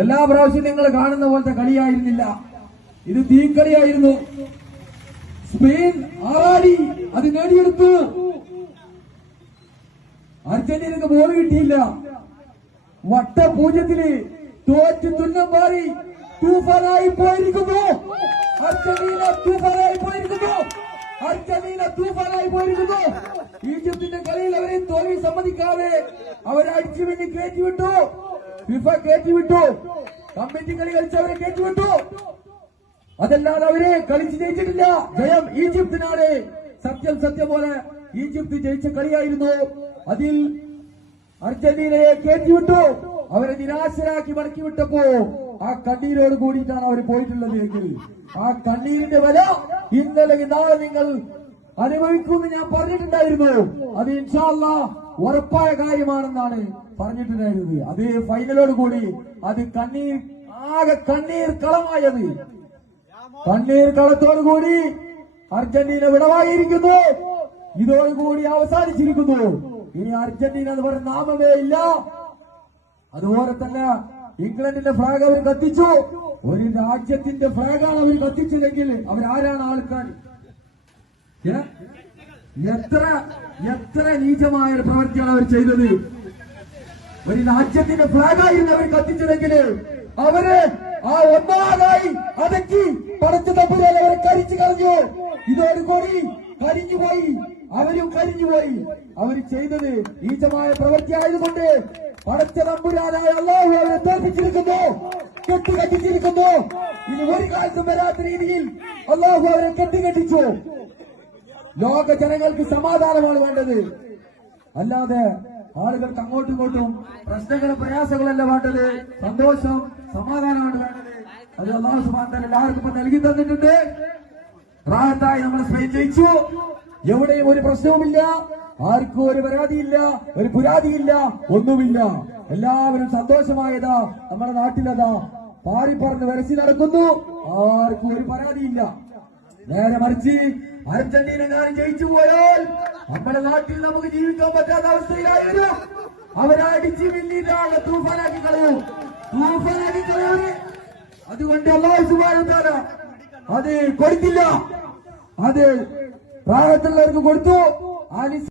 എല്ലാ പ്രാവശ്യവും നിങ്ങൾ കാണുന്ന പോലത്തെ കളിയായിരുന്നില്ല, ഇത് തീക്കളിയായിരുന്നു. സ്പെയിൻ ആറാടി അത് നേടിയെടുത്തു. അർജന്റീനക്ക് ബോൾ കിട്ടിയില്ല. വട്ട പൂജ്യത്തില് തോറ്റ് തുന്നം മാറി തൂഫാനായി പോയിരിക്കുന്നു. അർജന്റീന തൂഫാനായി പോയിരിക്കുന്നു. അർജന്റീന തൂഫാനായി പോയിരിക്കുന്നു. ഈജിപ്തിന്റെ കളിയിൽ അവരെ തോൽവി സമ്മതിക്കാതെ അവരെ അടിച്ചു വേണ്ടി കയറ്റിവിട്ടു. ഫിഫ കയറ്റിവിട്ടു. കമ്മിറ്റി കളി കളിച്ചവരെ കയറ്റിവിട്ടു. അതല്ലാതെ അവരെ കളിച്ച് ജയിച്ചിട്ടില്ല. ജയം ഈജിപ്തിനാണ്. സത്യം പോലെ ഈജിപ്ത് ജയിച്ച കളിയായിരുന്നു. അതിൽ അർജന്റീനയെ കയറ്റിവിട്ടു. അവരെ നിരാശരാക്കി മടക്കിവിട്ടപ്പോ ആ കണ്ണീരോട് കൂടിയിട്ടാണ് അവർ പോയിട്ടുള്ളത് എങ്കിൽ ആ കണ്ണീരിന്റെ വില ഇന്നലെ നാളെ നിങ്ങൾ അനുഭവിക്കുമെന്ന് ഞാൻ പറഞ്ഞിട്ടുണ്ടായിരുന്നു. അത് ഇൻഷാ അല്ലാഹ് ഉറപ്പായ കാര്യമാണെന്നാണ് പറഞ്ഞിട്ടുണ്ടായിരുന്നത്. അത് ഫൈനലോട് കൂടി അത് ആകെ കണ്ണീർ കളമായത്. കണ്ണീർ കളത്തോടുകൂടി അർജന്റീന വിടവായിരിക്കുന്നു. ഇതോടുകൂടി അവസാനിച്ചിരിക്കുന്നു. ഇനി അർജന്റീന എന്ന് പറയുന്ന നാമമേ ഇല്ല. അതുപോലെ തന്നെ ഇംഗ്ലണ്ടിന്റെ ഫ്ലാഗ് അവർ കത്തിച്ചു. ഒരു രാജ്യത്തിന്റെ ഫ്ലാഗാണ് അവർ കത്തിച്ചതെങ്കിൽ അവരാരാണ് ആൾക്കാർ? എത്ര നീചമായ ഒരു പ്രവൃത്തിയാണ് അവർ ചെയ്തത്. ഒരു രാജ്യത്തിന്റെ ഫ്ലാഗായിരുന്നു അവർ കത്തിച്ചതെങ്കിൽ അവര് ആ ഒന്നാകായി അടക്കി പടച്ചു തമ്പുരാൻ അവരെ കരിച്ചു കളഞ്ഞു. ഇതോടുകൂടി കരിഞ്ഞുപോയി, അവരും കരിഞ്ഞുപോയി. അവർ ചെയ്തത് നീചമായ പ്രവൃത്തി ആയതുകൊണ്ട് പടച്ച തമ്പുരാനായ അല്ലാഹു അവരെ തോൽപ്പിച്ചിരിക്കുന്നു, കെട്ടിക്കറ്റിച്ചിരിക്കുന്നു. ഇനി ഒരു കാലത്തും വരാത്ത രീതിയിൽ അല്ലാഹു അവരെ കെട്ടിക്കറ്റിച്ചു. ലോക ജനങ്ങൾക്ക് സമാധാനമാണ് വേണ്ടത്, അല്ലാതെ ആളുകൾക്ക് അങ്ങോട്ടും ഇങ്ങോട്ടും പ്രശ്നങ്ങളും പ്രയാസങ്ങളല്ല വേണ്ടത്. സന്തോഷം സമാധാനമാണ് വേണ്ടത്. അത് അല്ലാഹു സുബ്ഹാനഹു വ തആല എല്ലാവർക്കും ഇപ്പൊ നൽകി തന്നിട്ടുണ്ട്. റാഹത്തായി നമ്മൾ സ്പെയിൻ ജയിച്ചു. എവിടെയും ഒരു പ്രശ്നവുമില്ല, ആർക്കും ഒരു പരാതിയില്ല, ഒരു പുരാതിയില്ല, ഒന്നുമില്ല. എല്ലാവരും സന്തോഷമായതാ നമ്മുടെ നാട്ടിലതാ പാറിപ്പറന്ന് വരച്ചു നടക്കുന്നു. ആർക്കും ഒരു പരാതിയില്ല. നേരെ മറിച്ച് അർജന്റീനക്കാരൻ ജയിച്ചു പോയാൽ നമ്മുടെ നാട്ടിൽ നമുക്ക് ജീവിക്കാൻ പറ്റാത്ത അവസ്ഥയിലായി വരും. അവരടിച്ച് പിന്നീടാണ് തൂഫാനാക്കി കളയും. അതുകൊണ്ട് അല്ലാഹു സുബ്ഹാനഹു വ തആല അത് കൊടുത്തില്ല. അത് പ്രായത്തിലുള്ളവർക്ക് കൊടുത്തു.